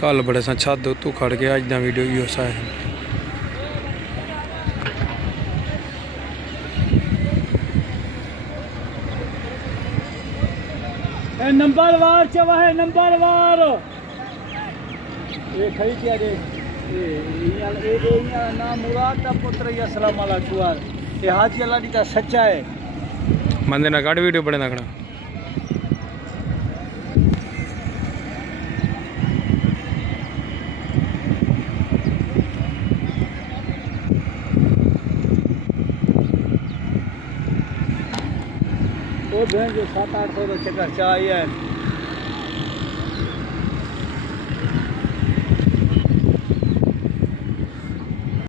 कल बड़े सा छत उत्तू खड़ के अज दा वीडियो ही उस है। नंबर वार चवा है नंबर वार ये खड़ी क्या दे ये ना मुराद का पुत्र या सलाम वाला चुआर ये हाजी अल्लाह दी का सच्चा है मंदे ना काट वीडियो बड़े ना खड़ा वो बहन जो 700-800 का चक्कर चाहिए